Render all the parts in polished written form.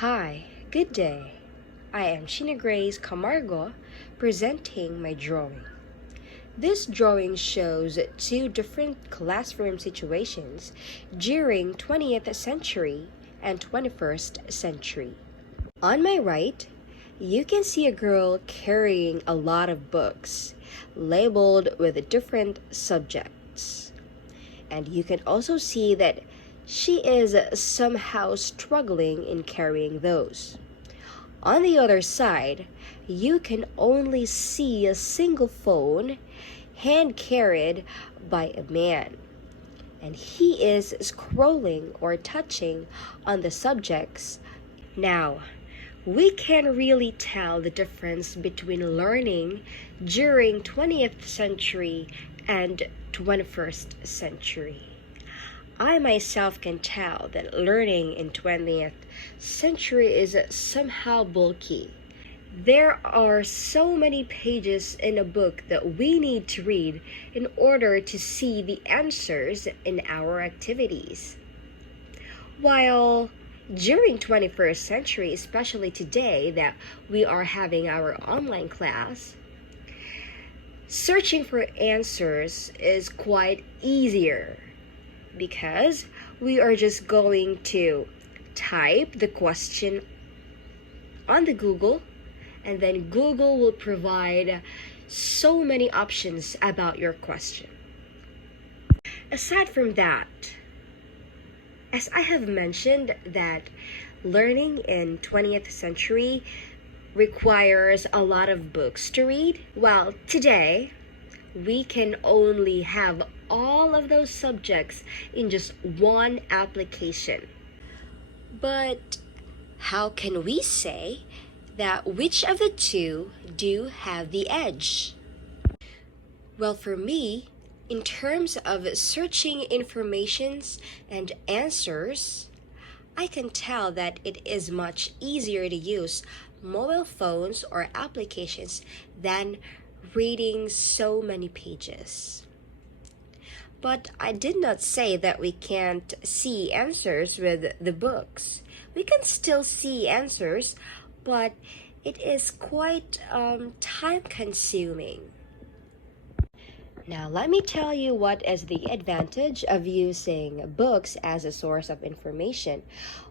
Hi, good day. I am Sheena Grace Camargo presenting my drawing. This drawing shows two different classroom situations during 20th century and 21st century. On my right, you can see a girl carrying a lot of books labeled with different subjects. And you can also see that she is somehow struggling in carrying those. On the other side, you can only see a single phone hand carried by a man, and he is scrolling or touching on the subjects. Now, we can really tell the difference between learning during 20th century and 21st century. I myself can tell that learning in 20th century is somehow bulky. There are so many pages in a book that we need to read in order to see the answers in our activities. While during 21st century, especially today that we are having our online class, searching for answers is quite easier because we are just going to type the question on the Google, and then Google will provide so many options about your question. Aside from that, as I have mentioned that learning in 20th century requires a lot of books to read, while today we can only have all of those subjects in just one application. But how can we say that which of the two do have the edge? Well, for me, in terms of searching informations and answers, I can tell that it is much easier to use mobile phones or applications than reading so many pages. But I did not say that we can't see answers with the books. We can still see answers, but it is quite time consuming. Now, let me tell you what is the advantage of using books as a source of information.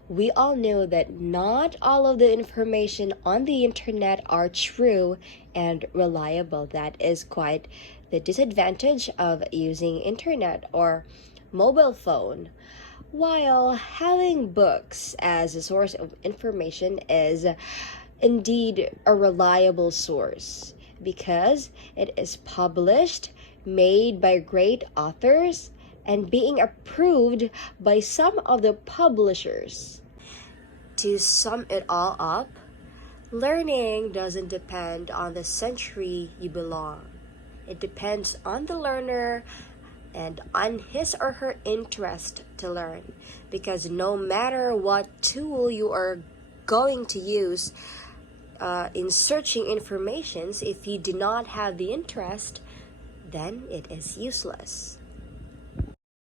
We all know that not all of the information on the internet are true and reliable. That is quite the disadvantage of using internet or mobile phone. While having books as a source of information is indeed a reliable source because it is published, made by great authors, and being approved by some of the publishers. To sum it all up, learning doesn't depend on the century you belong. It depends on the learner and on his or her interest to learn, because no matter what tool you are going to use in searching informations, if you do not have the interest, then it is useless.